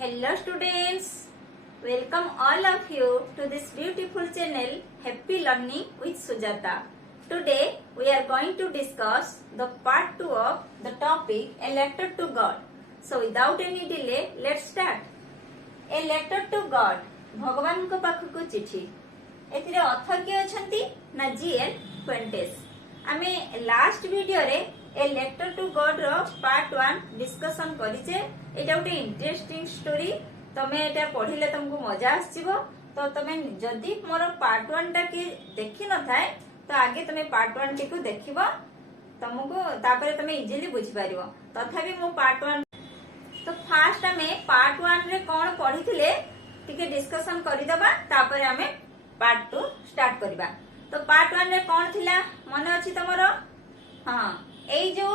Hello students, welcome all of you to this beautiful channel Happy Learning with Sujata. Today we are going to discuss the part 2 of the topic A Letter to God. So without any delay, let's start. A Letter to God, भगवान को पाखकु चिठी. एथिरे author के अछंती ना GL क्वेंटेस. आमे last video रे a letter to God रो part 1 discussion करिचे. एटा गोटे इंटरेस्टिंग स्टोरी. तमे एटा पढिले तुमको मजा आसीबो. तो तमे जदी मोर पार्ट 1 टा के देखि न थाए तो आगे तमे पार्ट 1 टी को देखिबो. तुमको तापरे तमे इजीली बुझि पारिबो. तथापि मो पार्ट 1 तो फास्ट हमें पार्ट 1 रे कोन पढिथिले टिके डिस्कशन करि दबा. तापरे हमें पार्ट 2 स्टार्ट करिबा. तो पार्ट 1 रे कोन थिला मने अछि तमरो? हां, एई जो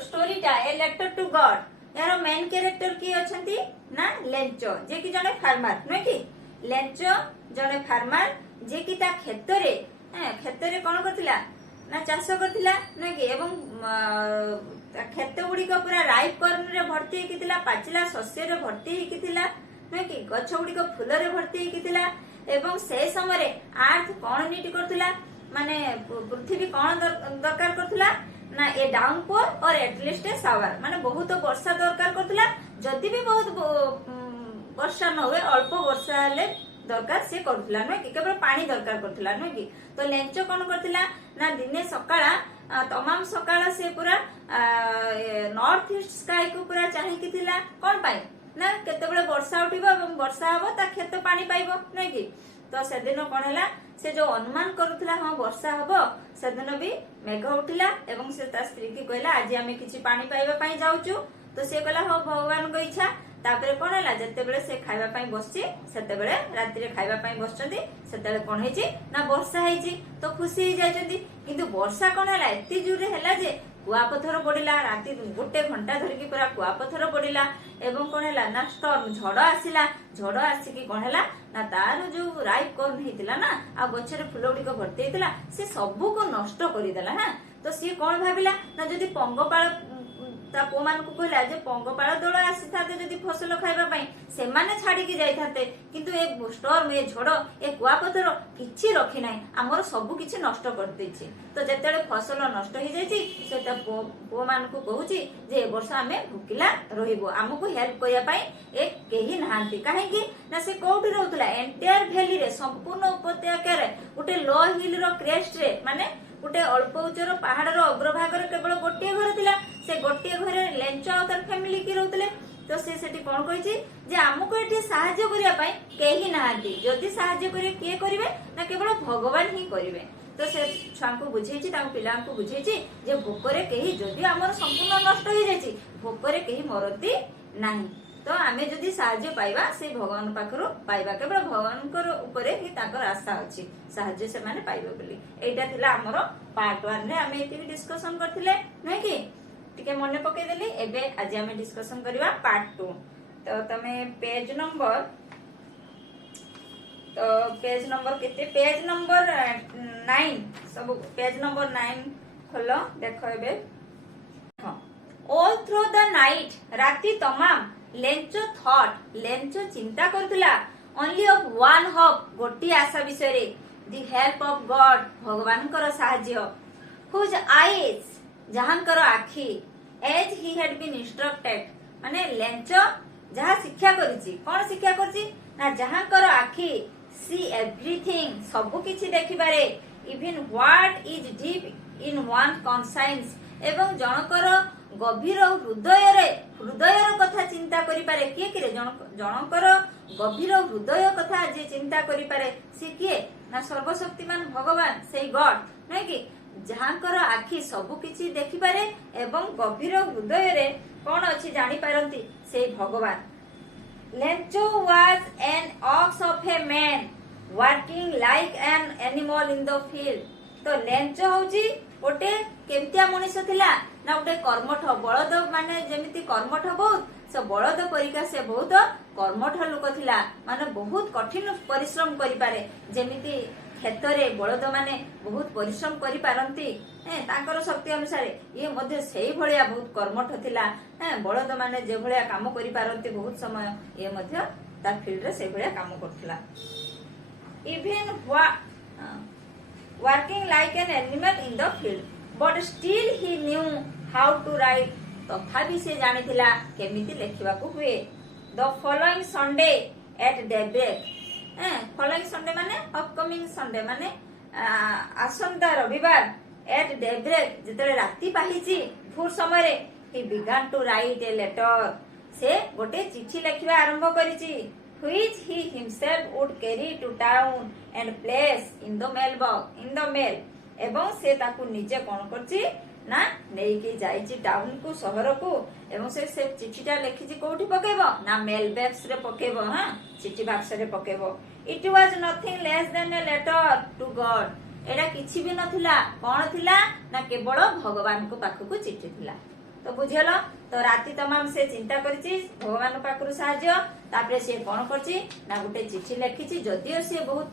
स्टोरीटा ए लेटर टू गॉड यार मेन कैरेक्टर की अछंती ना लेंचो, जे की जने फार्मर नै की. लेंचो जने फार्मर जे की ता खेतरे कोन करथिला ना चाष करथिला नै की. एवं खेत गुडी को पूरा राइप कॉर्न रे भर्ती हेकितिला, पाचिला शस्य रे भर्ती हेकितिला नै की. गछ गुडी को फूल रे भर्ती हेकितिला. एवं से समय रे अर्थ कोन नीड करथिला, माने पृथ्वी कोन दरकार करथिला ना ए डाउनपोर और एटलीस्ट ए शावर, माने बहुत वर्षा दरकार करथिला. जदी भी बहुत वर्षा न होवे अल्प वर्षा हेले दरकार से करथिला नै की. केवल पानी दरकार करथिला नै की. तो लेंचो कोन करथिला ना दिने सकाळा तमाम सकाळा से पूरा नॉर्थ ईस्ट स्काई को पूरा चाहि किथिला. कोन पाई ना केतेबेले वर्षा उठिबो एवं वर्षा हबो ता खेत पानी पाइबो नै की. तो से दिन कोन हला से जो अनुमान करूथला हां वर्षा हबो, से दिन भी मेघ उठिला एवं से ता स्त्री की कहला आज आमे किछि पानी पाइबा पई जाउचु. तो से कहला हो भगवान को इच्छा. तापरे कोन हला जते बेले से खाइबा पई बसछि सेते बेले रात्रि रे खाइबा पई बसचंदी सेते कोन हेछि ना वर्षा हेछि. तो खुशी हे जायचंदी. किंतु वर्षा कोन हला एति जुरे हला जे कुआपथर पड़िला. राति 1 घंटा धरिकी पूरा कुआपथर पड़िला. एवं कोन हला ना स्टॉर्म झड़ आसिला. झड़ आसिकी कोन हला ना तार जो राइप कॉर्न हेतिला ना आ गछरे फूल गुडी को भर्ती हेतिला से सबु को नष्ट करि देला. हां, तो सी कोन भाबिला ना जदी पंगपाळ ता पोमान को कहला जे पंगपाळ दळ आसी थाते जदी फसल खाइबा पई से माने छाडी की जाई थाते. किंतु ए स्टॉर्म ए झड़ ए कुआपथर किछि रखि नाही, हमर सबु किछि नष्ट कर दैछि. तो जेतेले फसल नष्ट हे जाईछि से ता पोमान को कहूछि जे ए वर्ष हमें भुकिला रहिबो, हमकु हेल्प करिया पई ए केही नाहांती. काहे की ना से कोठी रहउतला एंटायर वैली रे संपूर्ण उपत्यका रे उटे लो हिल रो क्रेस्ट रे, माने उटे अल्प उच्चर पहाड़ रो अग्रभाग रे केवल गोटिए घर थिला. से गोटिए घरे लेंचो और तार फैमिली की रहउतले. तो से सेठी कोन कहिछि जे हमकु एठी सहाय्य करिया पई केही नाहांती. जदी सहाय्य करिए किए करिवे ना केवल भगवान ही करिवे. तो से छांको बुझेछि तांको पिलांको बुझेछि जे भोकरे केही जदी हमर संपूर्ण नष्ट हो जायछि भोकरे केही मरती नाही. तो आमे जदी सहाय्य पाइबा से भगवान पाखरो पाइबा. केवल भगवानकर ऊपरे ही ताकर आशा अछि सहाय्य से माने पाइबो बोली. एटा थिला हमरो पार्ट 1 रे आमे एति डिस्कशन करथिले नै कि. टिके मने पके देली. एबे आज आमे डिस्कशन करिवा पार्ट 2. तो तमे पेज नंबर केते पेज नंबर 9 सब पेज नंबर 9 खोलो देखो. एबे ऑल थ्रू द नाइट राती तमाम लेंचो थॉट लेंचो चिंता करथुला ओनली ऑफ वन होप गोटी आशा विषय रे द हेल्प ऑफ गॉड भगवान कर सहाय्य. हुज आईज जहां कर आखी as he had been instructed, माने लेंचो जहा शिक्षा करिछि. कोन शिक्षा करछि ना जहां कर आखी सी एवरीथिंग सबु किछि देखिबारे even what is deep in one conscience. एवं जनकर गभीर हृदयर कथा चिंता करि पारे. किए किरे जनकर गभीर हृदय कथा जे चिंता करि पारे से किए ना सर्वशक्तिमान भगवान से गॉड नै कि. जहांकर आखि सबु किछि देखि पारे एवं गभीर हृदय रे कोन अछि जानि पारंती से भगवान. Lencho was an ox of a man working like an animal in the field. तो लेंचो होची गोटे केमतिया मनुष्य थिला ना गोटे कर्मठ बलद, माने जेमिति कर्मठ बहुत से बलद परिका से बहुत कर्मठ लोक थिला. माने बहुत कठिन परिश्रम करि पारे. जेमिति କ୍ଷେତରେ ବଳଦ ମାନେ ବହୁତ ପରିଶ୍ରମ କରିପାରନ୍ତି ତାଙ୍କର ଶକ୍ତି ଅନୁସାରେ ଇଏ ମଧ୍ୟ ସେଇ ଭଳିଆ ବହୁତ କର୍ମଠ ଥିଲା ବଳଦ ମାନେ ଯେଭଳିଆ କାମ କରିପାରନ୍ତି ବହୁତ ସମୟ ଇଏ ମଧ୍ୟ ତା ଫିଲ୍ଡରେ ସେଇଭଳିଆ କାମ କରୁଥିଲା even working like an animal in the field but still he knew how to write ତଥାପି ସେ ଜାଣିଥିଲା କେମିତି ଲେଖିବାକୁ ହୁଏ the following Sunday at daybreak following Sunday ମାନେ upcoming Sunday ମାନେ ଆସନ୍ତା ରବିବାର at daybreak ଯେତେବେଳେ ରାତି ପାହିଛି ଭୋର ସମୟରେ he began to write a letter ସେ ଗୋଟେ ଚିଠି ଲେଖିବା ଆରମ୍ଭ କରିଛି which he himself would carry to town and place in the mail ଏବଂ ସେ ତାକୁ ନିଜେ କଣ କରିଛି ନା ନେଇକି ଯାଇଛି ଟାଉନ କୁ ସହରକୁ ଏବଂ ସେ ଚିଠିଟା ଲେଖିଛି କୋଉଠି ପକେଇବ ନା ମେଲ ବକ୍ସ ରେ ପକେଇବ ଚିଠି ବାକ୍ସରେ ପକେଇବ it was nothing less than a letter to God ଏଟା କିଛି ବି ନଥିଲା କଣ ଥିଲା ନା କେବଳ ଭଗବାନଙ୍କ ପାଖକୁ ଚିଠି ଥିଲା ତ ବୁଝିଗଲ ତ ରାତି ତମାମ ସେ ଚିନ୍ତା କରିଛି ଭଗବାନଙ୍କ ପାଖରୁ ସାହାଯ୍ୟ ତାପରେ ସେ କଣ କରିଛି ନା ଗୋଟେ ଚିଠି ଲେଖିଛି ଯଦିଓ ସେ ବହୁତ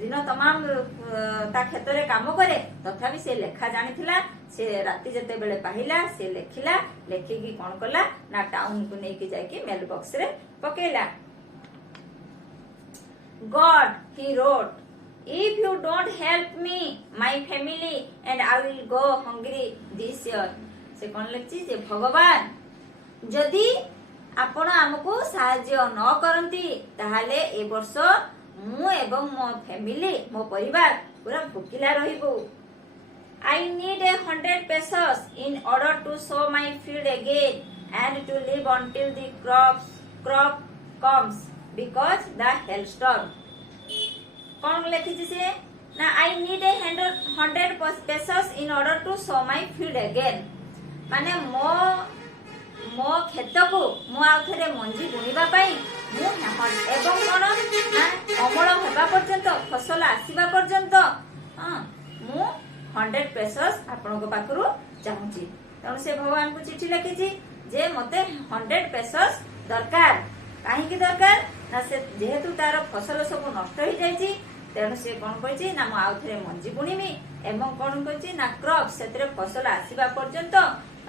ଦିନ ତମାମ ତା କ୍ଷେତରେ କାମ କରେ ତଥାପି ସେ ଲେଖା ଜାଣିଥିଲା ସେ ରାତି ଯେତେବେଳେ ପାହିଲା ସେ ଲେଖିଲା ଲେଖିକି କଣ କଲା ନା ଟାଉନକୁ ନେଇକି ଯାଇକି ମେଲ ବକ୍ସ ରେ ପକେଇଲା God he wrote if you don't help me my family and I will go hungry this year ସେ କଣ ଲେଖିଛି ଯେ ଭଗବାନ ଯଦି ଆପଣ ଆମକୁ ସାହାଯ୍ୟ ନ କରନ୍ତି ତାହେଲେ ଏ ବର୍ଷ ମୁଁ ଏବଂ ମୋ ଫ୍ୟାମିଲି ମୋ ପରିବାର ପୁରା ଭୋକିଲା ରହିବୁ I need 100 pesos in order to sow my field again and to live until the crop comes because the hailstorm କଣ ଲେଖିଛି ସେ ନା I need 100 pesos in order to sow my field again ମାନେ ମୋ କ୍ଷେତକୁ ମୁଁ ଆଉ ଥରେ ମଞ୍ଜି ବୁଣିବା ପାଇଁ ମୁଁ ଏବଂ କଣ ନା ଅମଳ ହେବା ପର୍ଯ୍ୟନ୍ତ ଫସଲ ଆସିବା ପର୍ଯ୍ୟନ୍ତ ମୁଁ 100 pesos ଆପଣଙ୍କ ପାଖରୁ ଚାହୁଁଛି ତେଣୁ ସେ ଭଗବାନଙ୍କୁ ଚିଠି ଲେଖିଛି ଯେ ମତେ 100 pesos ଦରକାର କାହିଁକି ଦରକାର ନା ସେ ଯେହେତୁ ତାର ଫସଲ ସବୁ ନଷ୍ଟ ହେଇଯାଇଛି ତେଣୁ ସେ କଣ କହିଛି ନା ମୁଁ ଆଉ ଥରେ ମଞ୍ଜି ବୁଣିବି ଏବଂ କଣ କହିଛି ନା କ୍ରପ ସେଥିରେ ଫସଲ ଆସିବା ପର୍ଯ୍ୟନ୍ତ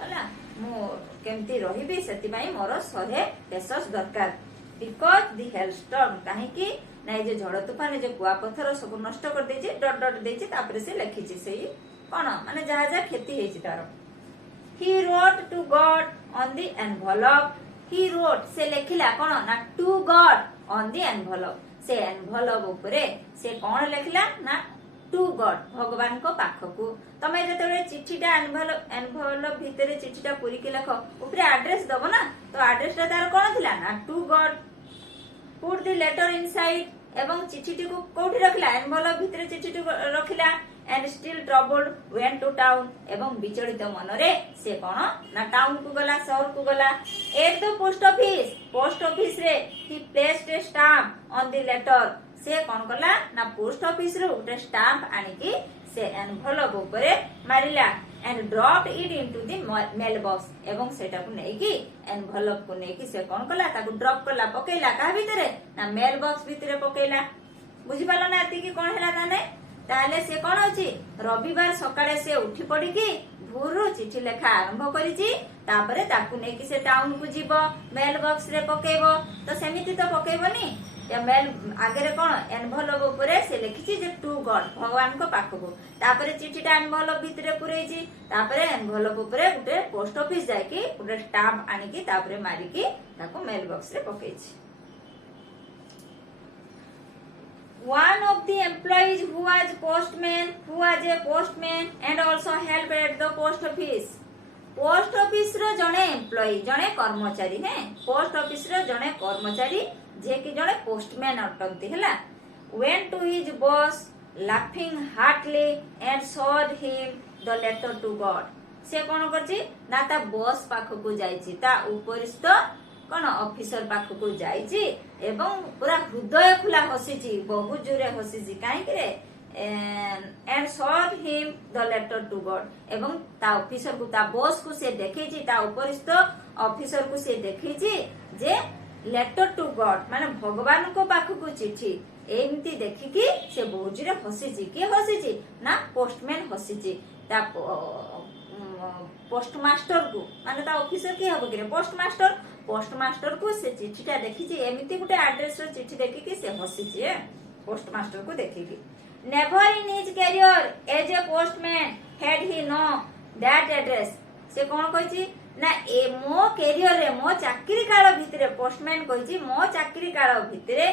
ହେଲା ମୁଁ କେମିତି ରହିବି ସେଥିପାଇଁ ମୋର 100 pesos ଦରକାର because the hailstorm କାହିଁକି ନା ଏ ଯେ ଝଡ଼ ତୁଫାନ ଯେ କୁଆପଥର ସବୁ ନଷ୍ଟ କରିଦେଇଛି ଡଟ ଡଟ ଦେଇଛି ତାପରେ ସେ ଲେଖିଛି ସେଇ କଣ ମାନେ ଯାହା ଯାହା କ୍ଷତି ହେଇଛି ତାର he wrote to God on the envelope he wrote ସେ ଲେଖିଲା କଣ ନା to God on the envelope ସେ envelope ଉପରେ ସେ କଣ ଲେଖିଲା ନା to God ଭଗବାନଙ୍କ ପାଖକୁ ତମେ ଯେତେବେଳେ ଚିଠିଟା ଏନଭଲପ ଭିତରେ ଚିଠିଟା ପୁରିକି ଲେଖ ଉପରେ ଆଡ୍ରେସ ଦବ ନା ତ ଆଡ୍ରେସଟା ତାର କଣ ଥିଲା ନା to God put the letter inside ଏବଂ ଚିଠିଟିକୁ କୋଉଠି ରଖିଲା ଏନଭଲପ ଭିତରେ ଚିଠିଟି ରଖିଲା and still troubled went to town ଏବଂ ବିଚଳିତ ମନରେ ସେ କଣ ନା ଟାଉନ କୁ ଗଲା ସହରକୁ ଗଲା at the post office ରେ he placed a stamp on the letter ସେ କଣ କଲା ନା ପୋଷ୍ଟ ଅଫିସ ରୁ ଗୋଟେ ଷ୍ଟାମ୍ପ ଆଣିକି ସେ ଏନଭଲପ ଉପରେ ମାରିଲା and dropped it into the mail box ଏବଂ ସେଟାକୁ ନେଇକି ଏନଭଲପ କୁ ନେଇକି ସେ କଣ କଲା ତାକୁ ଡ୍ରପ କଲା ପକେଇଲା କାହା ଭିତରେ ନା ମେଲ ବକ୍ସ ଭିତରେ ପକେଇଲା ବୁଝିପାରିଲ ନା ଏତିକି କଣ ହେଲା ତାହେଲେ ସେ କଣ ଅଛି ରବିବାର ସକାଳେ ସେ ଉଠି ପଡିକି ଭୋରରୁ ଚିଠି ଲେଖା ଆରମ୍ଭ କରିଛି ତାପରେ ତାକୁ ନେଇକି ସେ ଟାଉନ କୁ ଯିବ ମେଲ ବକ୍ସ ରେ ପକେଇବ ତ ସେମିତି ତ ପକେଇବନି ମେଲ ଆଗରେ କଣ ଏନଭଲପ ଉପରେ ସେ ଲେଖିଛି ଯେ ଟୁ ଗଡ ଭଗବାନଙ୍କ ପାଖକୁ ତାପରେ ଚିଠିଟା ଏନଭଲପ ଭିତରେ ପୁରେଇଛି ତାପରେ ଏନଭଲପ ଉପରେ ଗୋଟେ ପୋଷ୍ଟ ଅଫିସ ଯାଇକି ଗୋଟେ ଷ୍ଟାମ୍ପ ଆଣିକି ତାପରେ ମାରିକି ତାକୁ ମେଲ ବକ୍ସ ରେ ପକେଇଛି One of the employees who was a postman and also helped at the post office. Post office ର ଜଣେ employee ଜଣେ କର୍ମଚାରୀ post office ର ଜଣେ କର୍ମଚାରୀ ଯେ କି ଜଣେ postman ଅଟନ୍ତି ହେଲା went to his boss laughing heartily and showed him the letter to God. ସେ କଣ କରିଛି ନା ତା ବସ୍ ପାଖକୁ ଯାଇଛି ତା ଉପରିସ୍ଥ କଣ ଅଫିସର ପାଖକୁ ଯାଇଛି ଏବଂ ପୁରା ହୃଦୟ ଖୋଲା ହସିଛି ବହୁତ ଜୋରେ ହସିଛି କାହିଁକି ରେ and showed him the letter to God ଏବଂ ତା ଅଫିସର କୁ ତା ବସ୍ କୁ ସେ ଦେଖେଇଛି ତା ଉପରିସ୍ଥ ଅଫିସର କୁ ସେ ଦେଖେଇଛି ଯେ लेटर टू गॉड माने भगवान को पाखकु चिठी एमती देखिकी से बहुत जोरे हसीची किए हसीची ना पोस्टमैन हसीची ता पोस्टमास्टर को माने ता ऑफिसर किए हबो कि पोस्टमास्टर को से चिठीटा देखिची एमती गुटे एड्रेस रो चिठी देखिकी से हसीची पोस्टमास्टर को देखिकी never in his career as a postman had he know that address से कोन कहिची ना ए मो कैरियर रे मो चाकरी काल भितरे पोस्टमैन कहिची मो चाकरी काल भितरे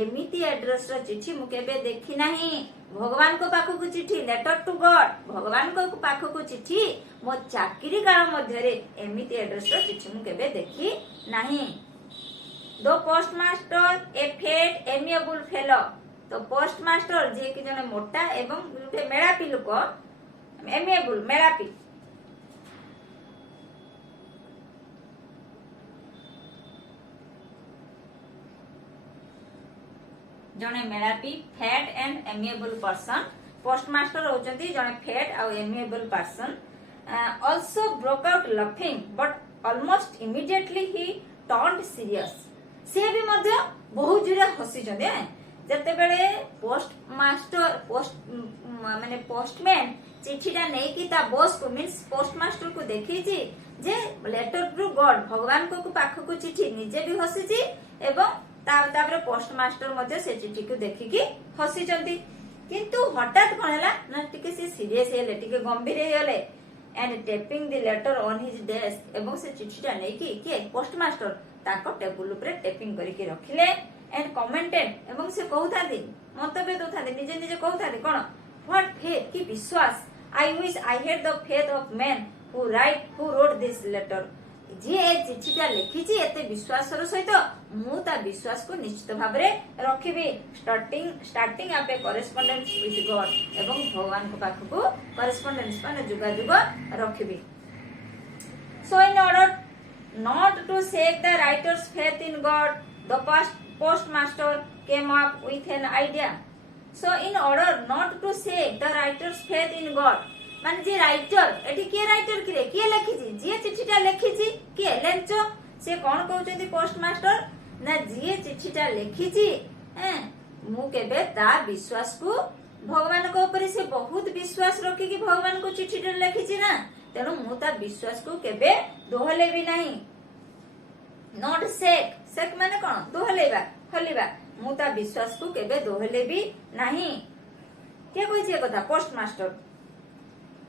एमिति एड्रेस रो चिठी मु केबे देखि नाही भगवान को पाखो को चिठी लेटर टू गॉड भगवान को पाखो को चिठी मो चाकरी काल मध्य रे एमिति एड्रेस रो चिठी मु केबे देखि नाही दो पोस्टमास्टर ए फेड एमिएबल फेलो तो पोस्टमास्टर जे कि जने मोटा एवं गुटे मेलापी लोक एमिएबल मेलापी जने मेलापी fat and amiable person postmaster होचंती जने fat a amiable person also broke out laughing but almost immediately he turned serious से भी मध्य बहुत जोरे हसी जंदे जते बेले पोस्ट माने पोस्टमैन चिठीटा नै कि ता बॉस को मींस पोस्टमास्टर को देखी छी जे लेटर टू गॉड भगवान को पाख को चिठी निजे भी हसी छी एवं तापर पोस्टमास्टर मध्य से चिठी को देखिकी हसी चंती किंतु हठात कोन हला ना टिके से सीरियस हेले टिके गंभीर हेले and tapping the letter on his desk एवं से चिठीटा नै कि पोस्टमास्टर ताको टेबल ऊपर टेपिंग करके रखिले एंड कमेंटेड एवं से कहउथांती मंतव्य दोथांती निजे निजे कहउथांती कोन व्हाट फेथ की विश्वास I wish I had the faith of man who wrote this letter जी ए चिठीटा लिखिची एते विश्वासर सहित मु ता विश्वास को निश्चित भाव रे रखिबी स्टार्टिंग आपे करेस्पोंडेंस विथ गॉड एवं भगवान को पाख को करेस्पोंडेंस माने जुगाजुग रखिबी so in order not to shake the writer's faith in God the postmaster came up with an idea so in order not to shake the writer's faith in God मान जे writer एठी के writer किए लिखिची जे चिठीटा लिखिची के Lencho से कोन कहउचंती postmaster ना जे चिठीटा लिखिची मु केबे ता विश्वास को भगवान को ऊपर से बहुत विश्वास रखी कि भगवान को चिठीटा लिखिची ना तेनु मु ता विश्वास को केबे दोहले भी नहीं नॉट सेक माने कोन दोहलेबा हलिबा मु ता विश्वास को केबे दोहले भी नहीं के कहि छै कथा पोस्टमास्टर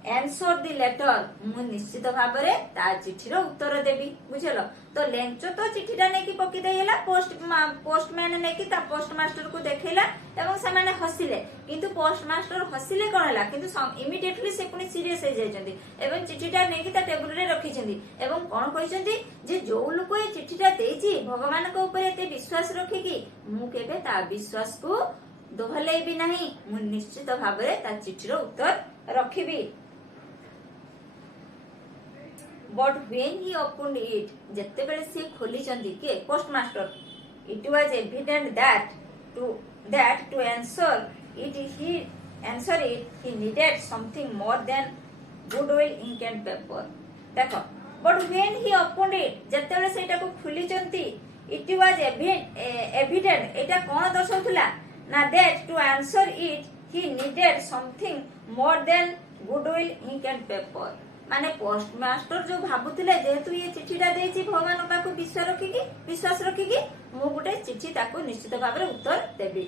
आंसर दी लेटर मु निश्चित भाव रे ता चिठी रो उत्तर देबी बुझलो तो लेंचो तो चिठीटा नै कि पकी देला पोस्टमैन नै कि ता पोस्टमास्टर को देखेला एवं से माने हसिले किंतु पोस्टमास्टर हसिले कोन हला किंतु इमीडिएटली से पुनी सीरियस हो जायछंती एवं चिठीटा नै कि ता टेबल रे रखिछंती एवं कोन कहिसंती जे जो लोक ए चिठीटा देछि भगवान को ऊपर एते विश्वास रखि कि मु केबे ता विश्वास को दोहले भी नहीं मु निश्चित भाव रे ता चिठी रो उत्तर रखिबी But when he opened it, जत्ते बेले से खोली चंदी के postmaster, it was evident that to answer it he needed something more than goodwill ink and paper. देखो, but when he opened it, जत्ते बेले से इटा को खोली चंदी, it was evident एटा कौन दर्शाउथला ना that to answer it he needed something more than goodwill ink and paper. माने पोस्टमास्टर जो भाबुथिले जेहेतु ये चिठीटा देछि भगवान पाखु विश्वास रखिकी मु गुटे चिठी ताको निश्चित भाव रे उत्तर देबी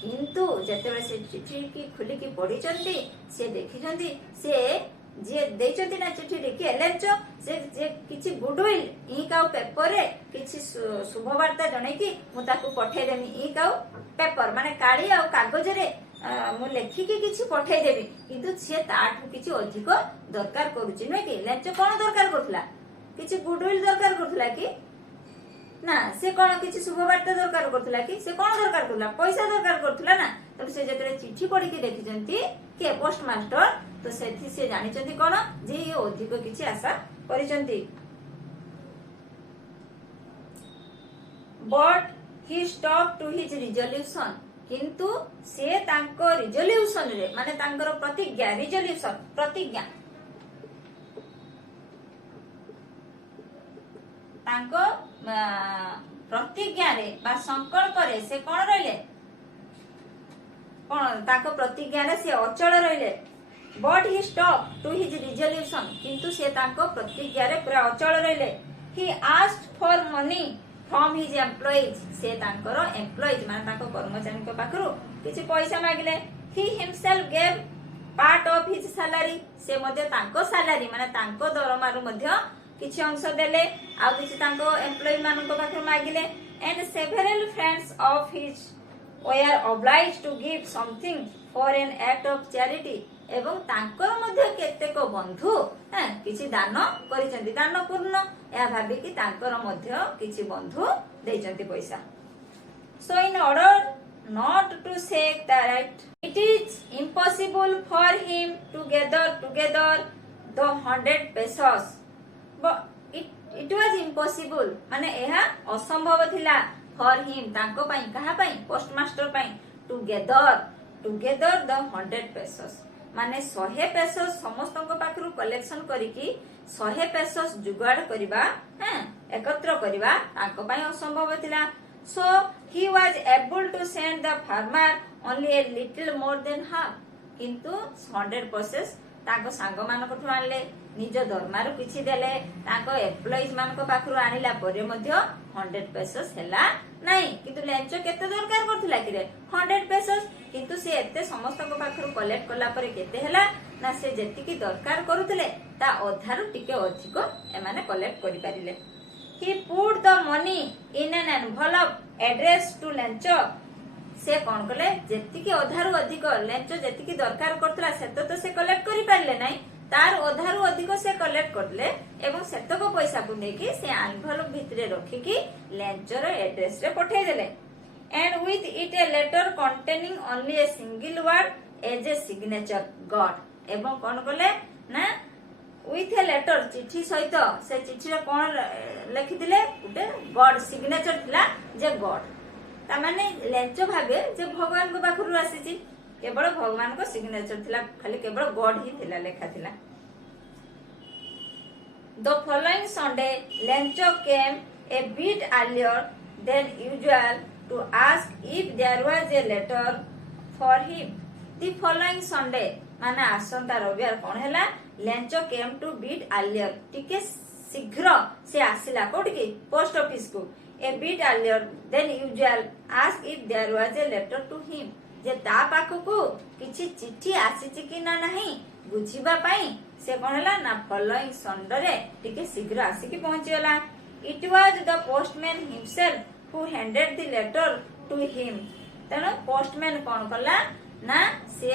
किंतु जते से चिठी की खुली की पढी चंती से देखि चंती से जे देचंती ना चिठी लिखि एलेंचो से जे किछि गुडविल ई काउ पेपर रे किछि शुभ वार्ता जणे की मु ताको पठे देमी ई काउ पेपर माने काली आ कागज रे मु लेखिकी किछि पठे देबी किंतु से ताठु किछि अधिक दरकार करूची नै कि लेंचो कोन दरकार करथला किछि गुडविल दरकार करथला कि ना से कोन किछि शुभ वार्ता दरकार करथला कि से कोन दरकार करथला पैसा दरकार करथला ना तो से जतरे चिठी पढी के देखिजंती के पोस्टमास्टर तो सेथि से जानि चंती कोन जे ये अधिक किछि आशा करिचंती but he stop to his resolution किंतु से तांको रिजोल्यूशन रे माने तांकर प्रतिज्ञा तांको प्रतिज्ञा रे बा संकल्प रे से कौन रहिले कौन ताको प्रतिज्ञा रे से अचल रहिले but he stop to his resolution किंतु से ताको प्रतिज्ञा रे पूरा अचल रहिले he asked for money from his employees से तांकर एम्प्लॉइज माने ताको कर्मचारी को पाखरु किछि पैसा मागिले he himself gave part of his salary से मध्ये तांको सैलरी माने तांको दरमारु मध्ये किछि अंश देले आ किछि तांको एम्प्लॉय मानको पाखरु मागिले and several friends of his were obliged to give something for an act of charity एवं तांकर मध्ये केतेक बंधु किछि दान करिसंती दान पूर्ण या भाबी कि तांकर मध्ये किछि बंधु देइसंती पैसा so in order not to say that it is impossible for him to gather together the 100 pesos but it was impossible माने एहा असंभव थिला for him तांको पई कहा पई पोस्टमास्टर पई to gather the 100 pesos माने 100 pesos समस्तଙ୍କ पाखरु कलेक्शन करिकी 100 pesos जुगाड़ करिबा एकत्र करिबा तांको पई असंभव थिला so he was able to send the farmer only a little more than half किंतु 100% ताको सांग मानकठु आनले निज दरमारु किछि देले ताको एम्प्लॉइज मानको पाखरु आनिला परे मध्ये 100 pesos हेला नाही किंतु लेंचो केते दरकार करथिला कि 100 pesos किंतु से एते समस्तको पाखरु कलेक्ट कला परे केते हेला ना से जेतिकी दरकार करूथिले ता अधारु टिके अधिक एमाने कलेक्ट करि पारिले he put the money in an envelope addressed to Lencho से कौन कले जेतिकी अधारु अधिक लेंचो जेतिकी दरकार करथला सेतो तो से कलेक्ट करि पारले नाही तार अधारु अधिक से कलेक्ट करले एवं सेतको पैसा को नेकी से एनवेलप भितरे रखी की लेंचोर एड्रेस रे पठै देले and with it a letter containing only a single word as a signature God एवं कौन कले ना with a letter चिठी सहित से चिठी रे कोन लिखि दिले उटे गॉड सिग्नेचर थिला जे गॉड ता माने लेंचो भाबे जे भगवान को पाखरु आसीची केवल भगवान को सिग्नेचर थिला खाली केवल गॉड ही थिला लेखा थिला the following Sunday Lencho came a bit earlier than usual to ask if there was a letter for him the following Sunday माने आसंता रविवार कोन हैला Lencho came to bit earlier टिके शीघ्र से आसिला कोटिके पोस्ट ऑफिस को a bit earlier than usual ask if there was a letter to him जे ता पाखो को किछि चिठी आसीछि कि ना नाही बुझिबा पई से कोन हैला ना फॉलोइंग संडे रे टिके शीघ्र आसी कि पहुंचिला it was the postman himself who handed the letter to him तनो पोस्टमैन कोन कला ना से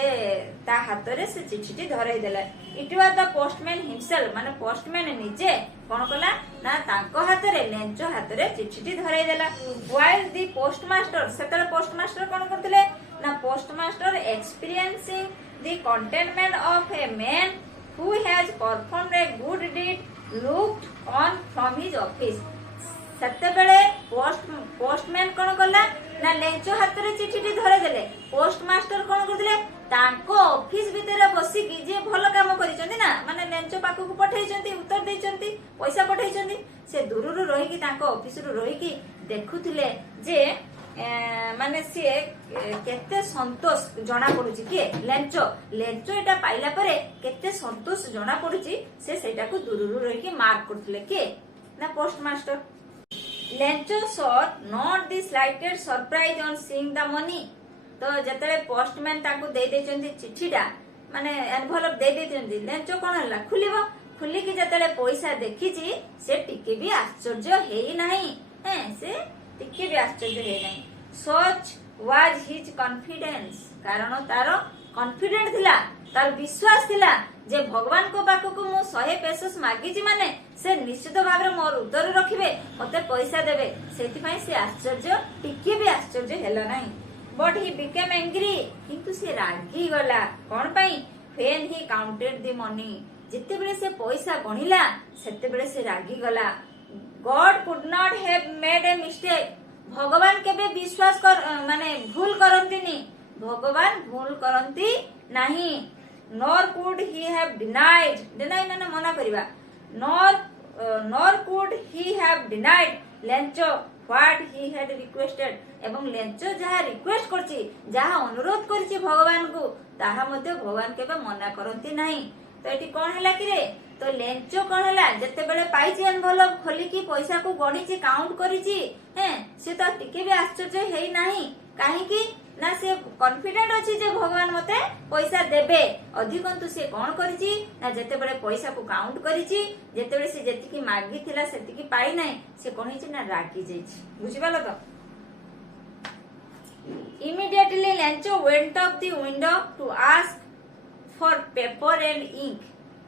ता हातरे से चिठीटी धराई देला it was the postman himself माने पोस्टमैन निजे कोन कला ना तांको हातरे लेंचो हातरे चिठीटी धराई देला व्हाइल द पोस्टमास्टर सेतले पोस्टमास्टर कोन करथिले ना postmaster experiencing the contentment of a man who has performed a good deed looked on from his office सेते बेले पोस्टमैन कोन कला ना लेंचो हातरे चिठीटी धराई देले पोस्टमास्टर कोन करथिले तांको ऑफिस भितरे बसी की जे भलो काम करिसंती ना माने लेंचो पाखु को पठैचंती उत्तर दैचंती पैसा पठैचंती से दूररु रही की तांको ऑफिस रु रही की देखुथिले जे माने से केते संतोष जणा पडुची के लेंचो एटा पाइला परे केते संतोष जणा पडुची से सेटा को दूररु रही की मार्क करथिले के ना postmaster Lencho saw not the slighted surprise on seeing the money तो जतले पोस्टमैन ताको दे देचंती चिठीटा माने एनवेलप दे देचंती लेंचो कोन हला खुलिबो खुली की जतले पैसा देखिची से टिके भी आश्चर्य हेई नाही से टिके भी आश्चर्य हेई नाही सच वाज हिज कॉन्फिडेंस कारण तारो कॉन्फिडेंट थिला तार विश्वास थिला जे भगवान को पाखो को मु 100 पेसस मागिची माने से निश्चित भाव रे मोर उदर रखिबे मते पैसा देबे सेति पई से आश्चर्य टिके भी आश्चर्य हेला नाही बट ही बिकेम एंग्री किंतु से रागी गला कोन पई when he counted the money जिते बेले से पैसा गणिला सेते बेले से रागी गला God could not have made a mistake भगवान केबे विश्वास कर माने भूल करंतीनी भगवान भूल करंती नाही nor could he have denied माने मना करिबा nor could he have denied Lencho what he had requested एवं लेंच जहा रिक्वेस्ट करछि जहा अनुरोध करछि भगवान को ताहा मध्ये भगवान केबे मना करंती नाही। तो एटी कोन हैला कि रे तो लेंच कोन हैला जते बेले पाइछि एनवलप खोली की पैसा को गणिछि काउंट करिछि हैं से तो टिके भी आश्चर्य हेई नाही काहे कि ना से कॉन्फिडेंट अछि जे भगवान मते पैसा देबे अधिकंतु से कोन करिछि ना जते बेले पैसा को काउंट करिछि जते बेले से जेतिकी मागी थिला सेतिकी पाई नाही से कोन हिछि ना रागी जाइछि बुझिबालो तो। Immediately Lencho went up the window to ask for paper and ink.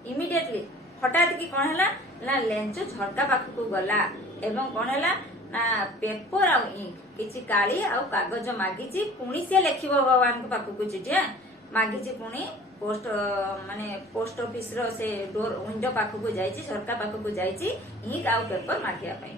Immediately हठात की कोन हला ना लेंचो झरका पाखु को गला एवं कोन हला ना पेपर आ इंक किछि काली आ कागज मागिछि पुणी से लेखिबो भगवान को पाखु को चिठिया मागिछि पुणी पोस्ट माने पोस्ट ऑफिस रो से डोर विंडो पाखु को जाइछि झरका पाखु को जाइछि इंक आ पेपर मागिया पई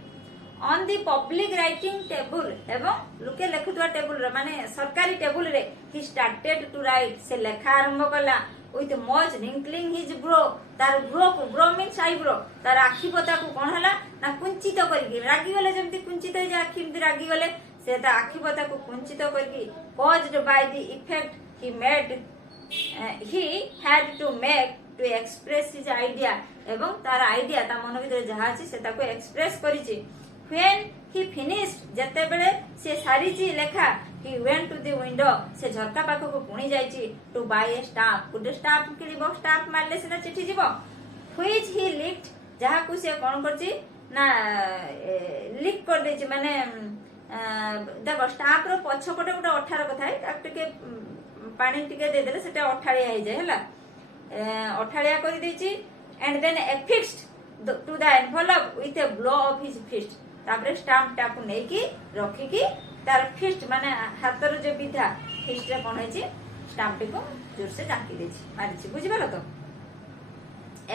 on the public writing table एवं लोके लेखुवा टेबल माने सरकारी टेबल रे ही स्टार्टेड टू राइट से लेखा आरंभ कला with much wrinkling his brow तार ब्रो को ब्रो मीन्स आईब्रो तार आखि पता को कोन हला ना कुंचित करके रागी गले जेमति कुंचित जे आखि में रागी गले से ता आखि पता को कुंचित करके caused by the effect he had to make to express his idea एवं तार आइडिया ता मन भीतर जहा अछि से ताको एक्सप्रेस करिछि। when he finished जते बेले से सारीछि लेखा he went to the window से झरका पाखो को पुणी जाइछि to buy a stamp good stamp किनिबो स्टाम्प मारले सिना चिठी जिवो which he licked जहा को से कोन करछि ना लिक कर देछि माने देखो स्टाम्प रो पछपटे गोटे अठार कथा है ताक टिके पानी टिके दे देले सेटा अठाळिया हो जाय हला अठाळिया कर देछि and then affixed to the envelope with a blow of his fist तापरे स्टाम्प टाकु नै की रखी की तार फिस्ट माने हातर जे विधा फिस्ट रे कोन होछि स्टाम्प टिको जोर से टाकी देछि मारिछि बुझिबालो तो।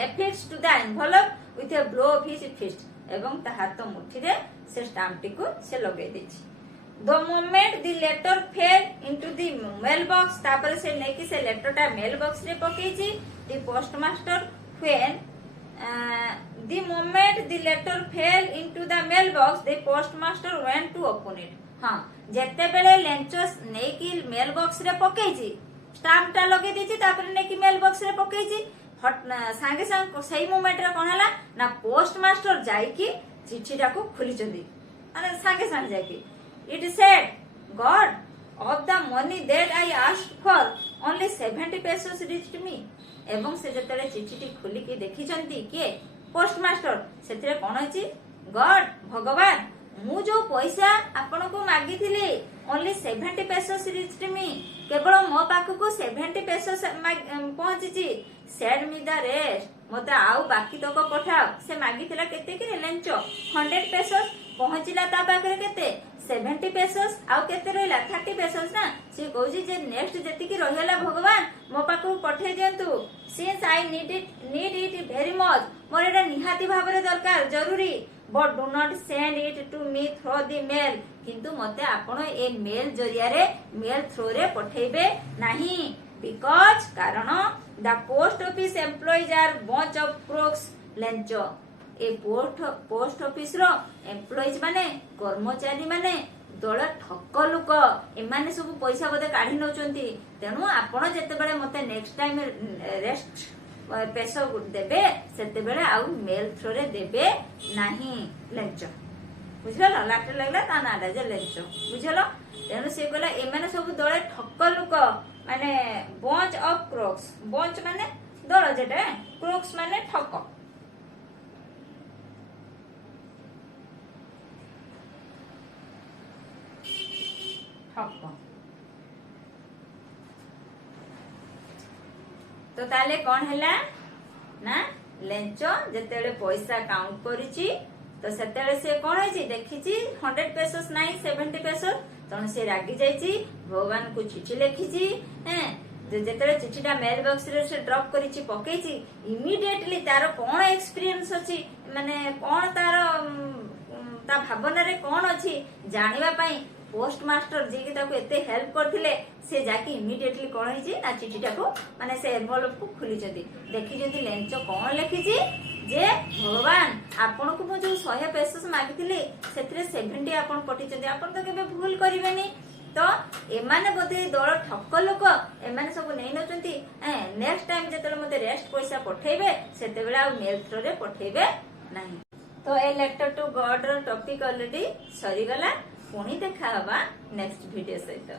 affixed to the envelope with a blow of his fist एवं ता हाथ मुठी रे से स्टाम्प टिको से लगे देछि। the moment the letter fell into the mail box तापर से नै की से लेटर टा मेल बॉक्स रे पकेछि the postmaster when the moment the letter fell into the mailbox the postmaster went to open it हां जेते बेले लेंचोस नै की मेल बॉक्स रे पकेछि स्टाम्प टा लगे देछि तापर नै की मेल बॉक्स रे पकेछि सांगे सांग सही मोमेंट रे कोन हला ना पोस्टमास्टर जाई की चिठी टा को खुली चंदी माने सांगे सांग जाई की it said God of the money that I asked for only 70 pesos reached me एवं से जतले चिठीटी खुली की देखि चंती के पोस्टमास्टर सेतरे कोन अछि गॉड भगवान मु जो पैसा आपण को मागी थिले ओनली 70 pesos reached me केवल मो पाख को 70 pesos पहुंची सेड मी द रेस्ट मते आउ बाकी तक पठाओ से मागी थिला केते कि लेंचो 100 pesos पहुंचीला ता पाखरे केते 70 pesos आउ केते रहला 30 pesos ना से कहूजी जे नेक्स्ट जेति की रहला भगवान मो पाखु पठे दियंतु since I need it very much more एटा निहाती भाबरे दरकार जरूरी but do not send it to me through the mail किंतु मते आपण ए मेल जरिया रे मेल थ्रू रे पठेबे नाही बिकॉज कारण the post office employees are bunch of crooks Lencho ए पोस्ट ऑफिस रो एम्प्लॉइज माने कर्मचारी माने दळ ठक लोक एमाने सब पैसा बदे काढी नउचंती तेनु आपण जते बेले मते नेक्स्ट टाइम रेस्ट पैसा देबे सेते बेले आउ मेल थ्रू रे देबे नाही लेंचो बुझलो लाटे लागला ता नाडा जे लेंचो बुझलो तेनु से कहला एमाने सब दळ ठक लोक माने बंच ऑफ क्रोक्स बंच माने दळ जेटे क्रोक्स माने ठक तो ताले कौन हैला ना लेंचो जेतेले पैसा काउंट करिछि तो सेतेले से कोन हैछि देखिछि 100 pesos नाही 70 pesos तण से रागी जाइछि भगवान को चिठी लिखिछि हैं जेतेले चिठीटा मेल बॉक्स रे से ड्रॉप करिछि पकेछि इमीडिएटली तार कोन एक्सपीरियंस अछि माने कोन तार ता भावना रे कोन अछि जानिबा पई पोस्ट मास्टर जे कि ताको एते हेल्प करथिले से जाकी इमीडिएटली कोन होई जे ना चिठीटा को माने से एनवलप को खुली जदी देखि जदी लेंचो कोन लिखि जे जे भगवान आपण को जो 100 पेसस मागिथिले सेथिरे 70 आपण पठिचंदी आपण तो केबे भूल करिवेनी तो एमाने बोधे दल ठक लोक एमाने सब नै नचंती नेक्स्ट टाइम जेतले मते रेस्ट पैसा पठेबे सेते बेला आ नेक्स्ट रे पठेबे नाही। तो ए लेटर टू गॉड रो टॉपिक ऑलरेडी सरी गला पुणी देखा हवा नेक्स्ट वीडियो सहित।